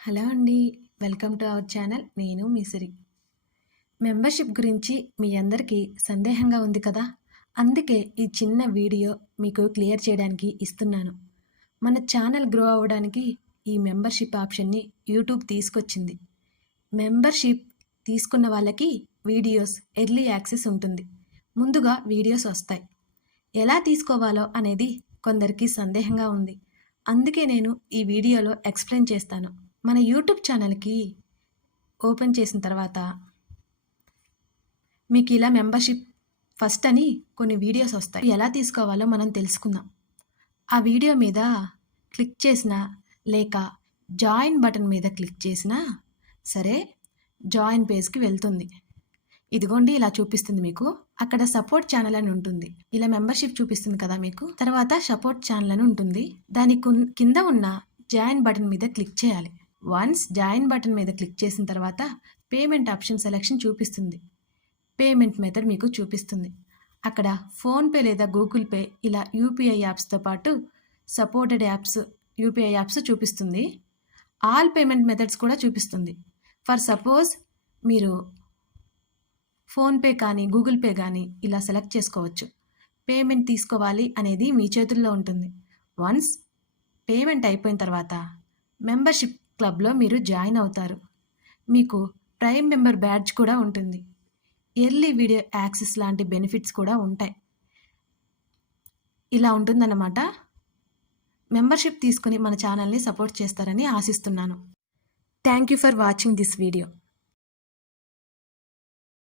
Hello అండి. Welcome to our channel. నేను మీ సిరి. Membership గురించి మీ అందరికీ సందేహంగా ఉంది కదా! అందుకే ఈ చిన్న వీడియో మీకు క్లియర్ చేయడానికి ఇస్తున్నాను. మన ఛానల్ గ్రో అవ్వడానికి ఈ మెంబర్షిప్ ఆప్షన్‌ని యూట్యూబ్ తీసుకొచ్చింది. మెంబర్షిప్ తీసుకున్న వాళ్ళకి వీడియోస్ ఎర్లీ యాక్సెస్ ఉంటుంది. ముందుగా వీడియోస్ వస్తాయి. ఎలా తీసుకోవాలో అనేది కొందరికి సందేహంగా ఉంది. అందుకే నేను ఈ వీడియోలో ఎక్స్‌ప్లెయిన్ చేస్తాను. మన యూట్యూబ్ ఛానల్‌కి ఓపెన్ చేసిన తర్వాత మీకు ఇలా మెంబర్షిప్ ఫస్ట్ అని కొన్ని వీడియోస్ వస్తాయి. ఎలా తీసుకోవాలో మనం తెలుసుకుందాం. ఆ వీడియో మీద క్లిక్ చేసినా లేక జాయిన్ బటన్ మీద క్లిక్ చేసినా సరే జాయిన్ పేజ్‌కి వెళ్తుంది. ఇదిగోండి ఇలా చూపిస్తుంది మీకు. అక్కడ సపోర్ట్ ఛానల్ అని ఉంటుంది. ఇలా మెంబర్షిప్ చూపిస్తుంది కదా మీకు. తర్వాత సపోర్ట్ ఛానల్ అని ఉంటుంది. దాని కింద ఉన్న జాయిన్ బటన్ మీద క్లిక్ చేయాలి. వన్స్ జాయిన్ బటన్ మీద క్లిక్ చేసిన తర్వాత పేమెంట్ ఆప్షన్ సెలెక్షన్ చూపిస్తుంది. పేమెంట్ మెథడ్ మీకు చూపిస్తుంది. అక్కడ ఫోన్పే లేదా గూగుల్ పే ఇలా యూపీఐ యాప్స్తో పాటు సపోర్టెడ్ యాప్స్ యూపీఐ యాప్స్ చూపిస్తుంది. ఆల్ పేమెంట్ మెథడ్స్ కూడా చూపిస్తుంది. ఫర్ సపోజ్ మీరు ఫోన్పే కానీ గూగుల్ పే కానీ ఇలా సెలెక్ట్ చేసుకోవచ్చు. పేమెంట్ తీసుకోవాలి అనేది మీ చేతుల్లో ఉంటుంది. వన్స్ పేమెంట్ అయిపోయిన తర్వాత మెంబర్షిప్ క్లబ్లో మీరు జాయిన్ అవుతారు. మీకు ప్రైమ్ మెంబర్ బ్యాడ్జ్ కూడా ఉంటుంది. ఎర్లీ వీడియో యాక్సెస్ లాంటి బెనిఫిట్స్ కూడా ఉంటాయి. ఇలా ఉంటుందన్నమాట. మెంబర్షిప్ తీసుకుని మన ఛానల్ని సపోర్ట్ చేస్తారని ఆశిస్తున్నాను. Thank you for watching this video.